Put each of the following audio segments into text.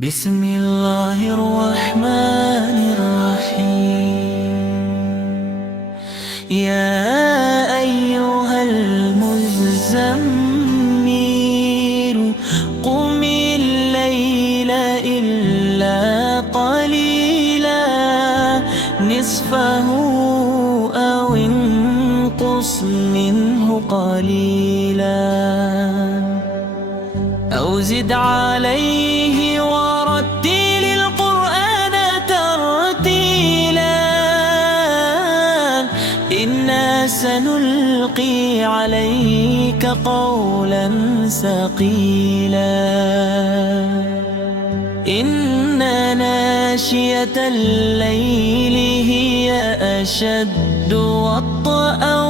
بسم الله الرحمن الرحيم. يا أيها المزمل قم الليل إلا قليلا نصفه أو انقص منه قليلا أو زد عليه ورتل القرآن ترتيلا إنا سنلقي عليك قولا ثقيلا إن ناشئة الليل هي أشد وطئا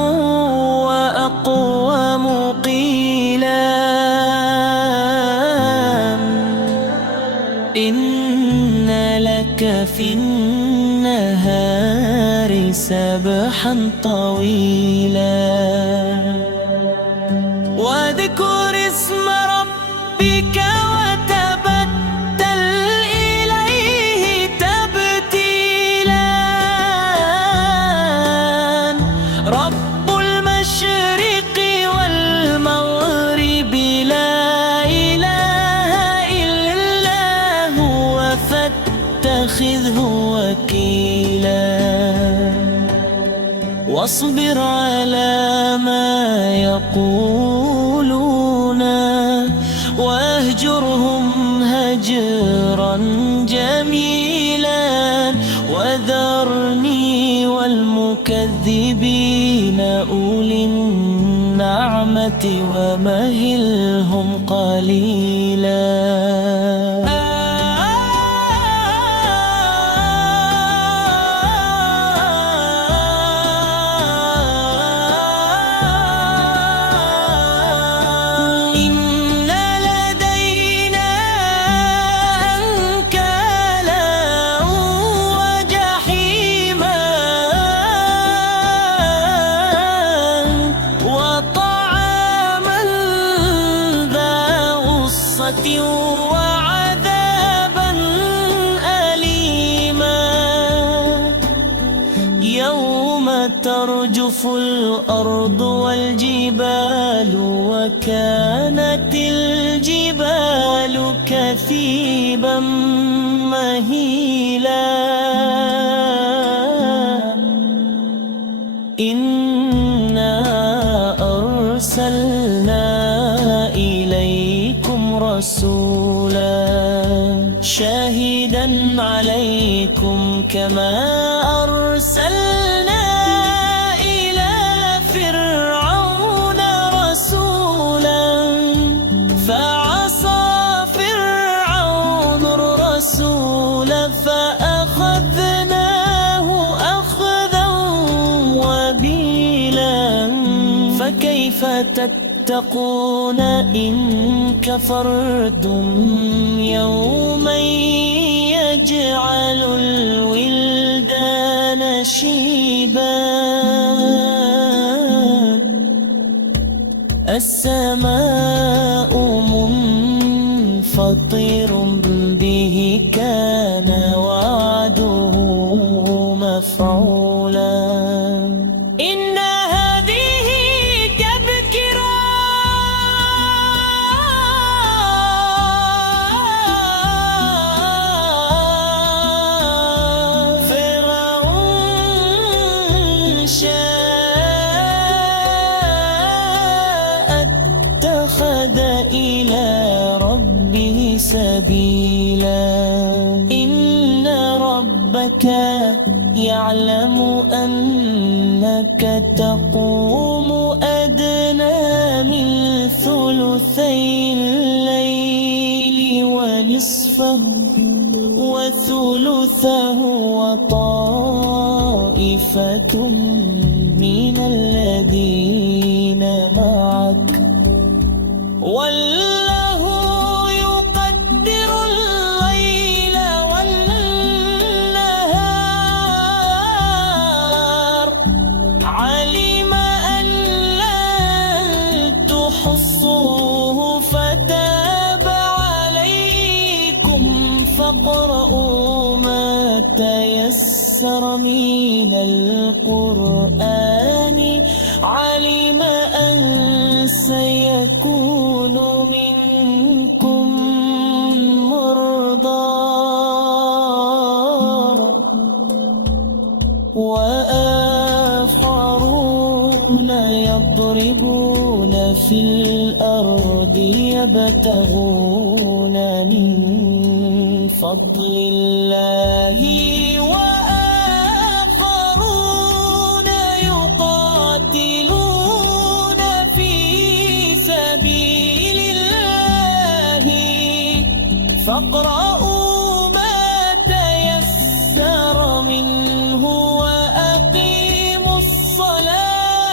وأقوم قيلا إن لك في النهار سبحا طويلا واذكر اسم ربك وتبتل إليه تبتيلا رب المشرق والمغرب لا إله إلا هو فاتخذه وكيلا واصبر على ما يقولون واهجرهم هجرا جميلا وذرني والمكذبين أولي النعمة ومهلهم قليلا وعذابا أليما يوم ترجف الأرض والجبال وكانت الجبال كثيبا مهيلا إنا أرسلنا إليكم رسولا شاهدا عليكم كما أرسلنا إلى فرعون رسولا فعصى فرعون الرسول فأخذناه أخذا وبيلا فكيف تتقون إن كفرتم يوما يجعل الولدان شيبا السماء منفطر به كان وعده مفعولا إلى ربه سبيلا إن ربك يعلم أنك تقوم أدنى من ثلثي الليل ونصفه وثلثه وطائفة من الذين معك والله يقدر الليل والنهار علم أن لن تحصوه فتاب عليكم فاقرؤوا ما تيسر من القرآن. علم أن سيكون منكم مرضى وآخرون يضربون في الأرض يبتغون من فضل الله وآخرون يقاتلون في سبيل الله. فاقرؤوا ما تيسر منه وأقيموا الصلاة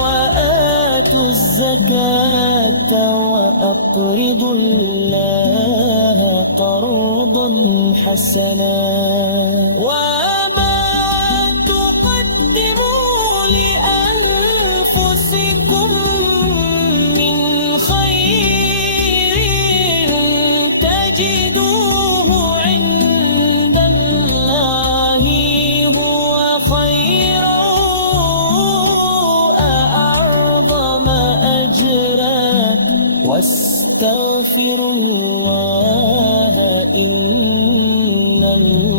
وآتوا الزكاة وأقرضوا الله قرضا حسنا. وما تقدموا لأنفسكم من خير تجدوه عند الله هو خيرا وأعظم أجرا واستغفروا الله إن الله